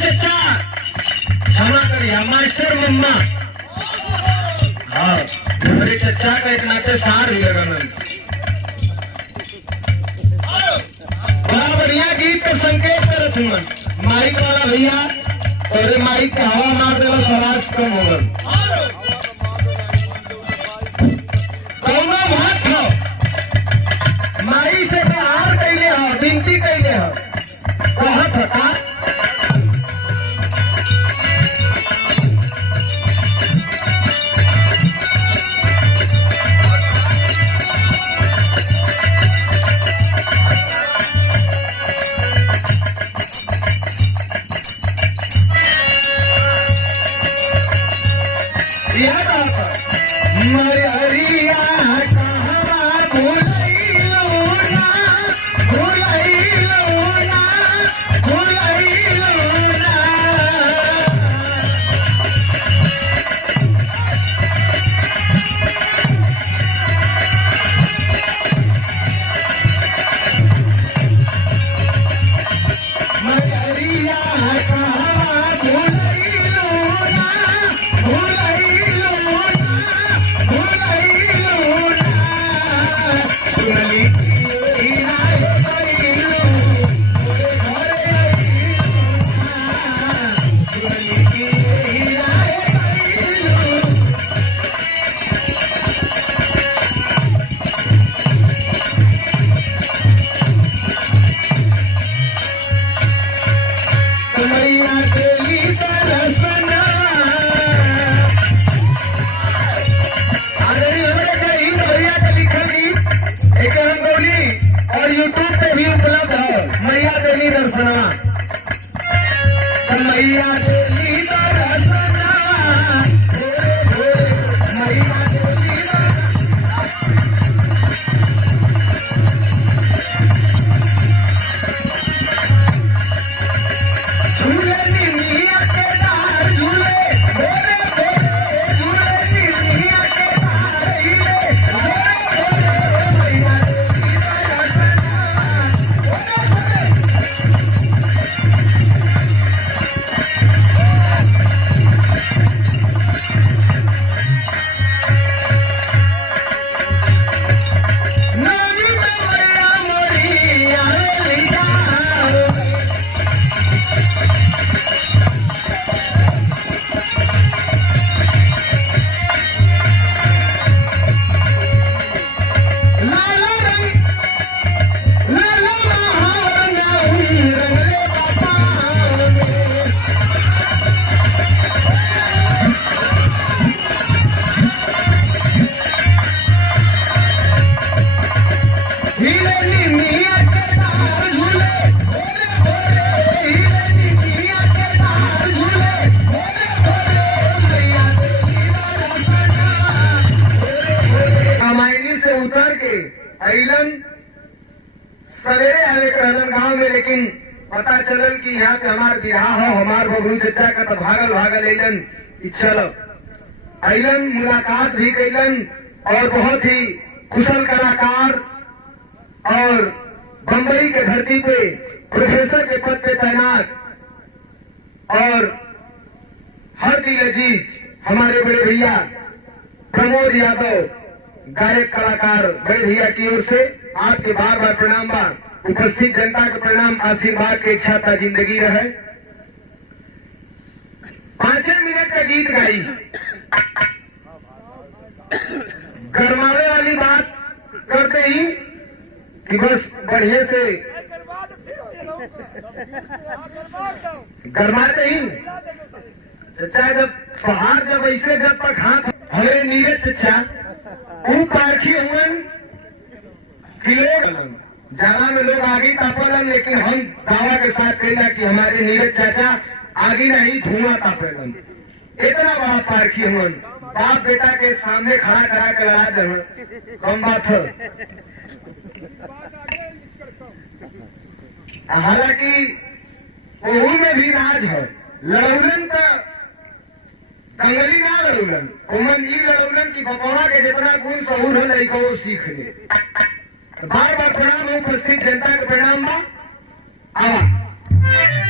चचा क्षमा करिए मास्टर मम्मा। हाँ मेरे चचा का एक नाते सार भी लगन बड़ा बढ़िया गीत के संकेत करत हूँ माइक वाला भैया तोरे माइक के हवा मार देला सवास कम हो गल कौनो बात हो माई से हार कैले हो विनती कैले हो कहत हता सवेरे आवे कहलन गांव में, लेकिन पता चलल कि यहाँ पे हमार बिहार हो, हमार बबरू चचा का तो भागल भागल अलन चलो अलन, मुलाकात भी कैलन और बहुत ही कुशल कलाकार और बम्बई के धरती पे प्रोफेसर के पद पे तैनात और हर दिल अजीज हमारे बड़े भैया प्रमोद यादव गायक कलाकार बड़े भैया की ओर से आपके बार बार प्रणाम बा। उपस्थित जनता का प्रणाम, आशीर्वाद की इच्छा था जिंदगी रहे। 5 मिनट का गीत गाई, गरमावे वाली बात करते ही कि बस बढ़िया से गरमाते ही चचा जब पहाड़ जब ऐसे जब तक हाथ हमें नीरज चचा पारखी हुए कि लोग जाना में लोग आगे तापलन, लेकिन हम दावा के साथ कहला कि हमारे नीरज चाचा आगे नहीं धुआं तापेलन। इतना बड़ा पारखी हुए, बाप बेटा के सामने खड़ा करा के लड़ा दे, कम बात है। हालांकि ओहू में भी राज है, लड़ौलन का दंगली ना लड़ौलन, ओमन ई लड़ौलन की बपौरा के जितना गुण सहूर है नहीं को सीख ले। बार बार प्रणाम है, उपस्थित जनता के प्रणाम बा। आवा